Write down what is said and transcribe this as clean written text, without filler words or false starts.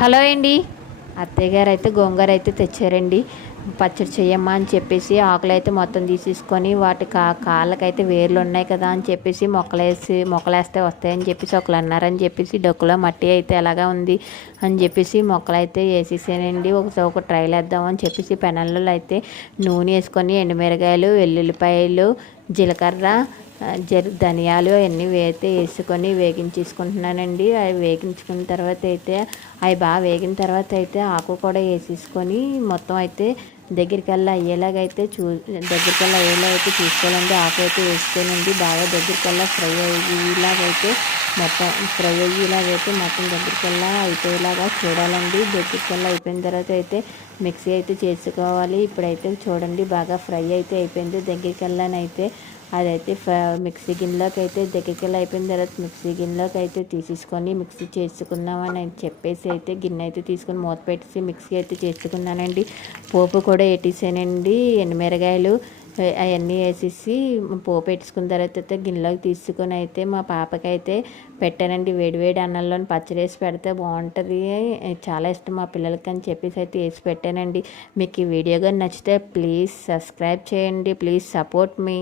Hello అండి. అత్తయ్య గారు అయితే గోంగూర అయితే తెచ్చారండి. పచ్చడి చెయ్యమ్మా అని చెప్పేసి ఆకులు అయితే మొత్తం తీసేసుకొని వాటి కాళ్ళకైతే వేర్లు ఉన్నాయి కదా అని చెప్పేసి మొక్కలేస్తే వస్తాయని చెప్పేసి ఒకళ్ళు అన్నారని చెప్పేసి డొక్కులో మట్టి అయితే ఎలాగా ఉంది అని చెప్పేసి మొక్కలు అయితే వేసేసానండి. ఒక ట్రైల్ వేద్దామని చెప్పేసి పెనంలో అయితే నూనె వేసుకొని ఎండుమిరగాయలు, వెల్లుల్లిపాయలు, జీలకర్ర, ధనియాలు అవన్నీ వేసుకొని వేగించేసుకుంటున్నానండి. అవి వేగించుకున్న తర్వాత అయితే అవి బాగా వేగిన తర్వాత అయితే ఆకు కూడా వేసేసుకొని మొత్తం అయితే దగ్గరికల్లా అయ్యేలాగైతే అయితే చూసుకోవాలండి. ఆకు అయితే వేసుకోనండి బాగా దగ్గరికల్లా ఫ్రై అయ్యేలాగైతే మొత్తం దగ్గరికల్లా అయిపోయేలాగా చూడాలండి. దగ్గరికల్లా అయిపోయిన తర్వాత అయితే మిక్సీ అయితే చేసుకోవాలి. ఇప్పుడైతే చూడండి బాగా ఫ్రై అయితే అయిపోయింది. దగ్గరికల్లానైతే అదైతే మిక్సీ గిన్నెలోకి అయితే దగ్గరికి అయిపోయిన తర్వాత మిక్సీ గిన్నెలోకి అయితే తీసేసుకొని మిక్సీ చేసుకుందామని చెప్పేసి అయితే గిన్నె అయితే తీసుకొని మూత పెట్టేసి మిక్సీ అయితే చేసుకున్నానండి. పోపు కూడా వేసేసానండి. ఎండుమిరగాయలు అవన్నీ వేసేసి పోపు పెట్టుకున్న తర్వాత అయితే గిన్నెలోకి తీసుకొని అయితే మా పాపకైతే పెట్టానండి. వేడివేడి అన్నంలో పచ్చడి వేసి పెడితే బాగుంటుంది, చాలా ఇష్టం మా పిల్లలకి అని చెప్పేసి అయితే వేసి పెట్టానండి. మీకు ఈ వీడియో కానీ నచ్చితే ప్లీజ్ సబ్స్క్రైబ్ చేయండి. Please support me.